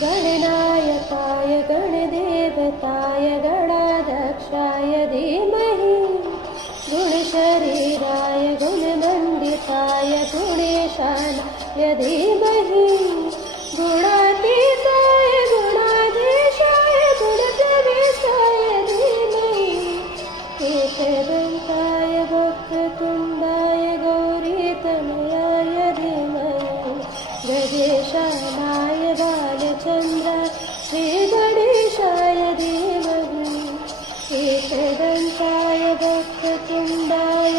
गणनायकाय गणदेवताय गणाध्यक्षाय धीमहि गुणशरीराय गुणमण्डिताय गुणेशानाय धीमहि गुणातीताय गुणाधीशाय गुणप्रवेशाय धीमहि एकदन्ताय वक्रतुण्डाय गौरीतनयाय धीमहि गजेशानाय बालचन्द्राय श्रीगणेशाय धीमहि एकदन्ताय वक्रतुण्डाय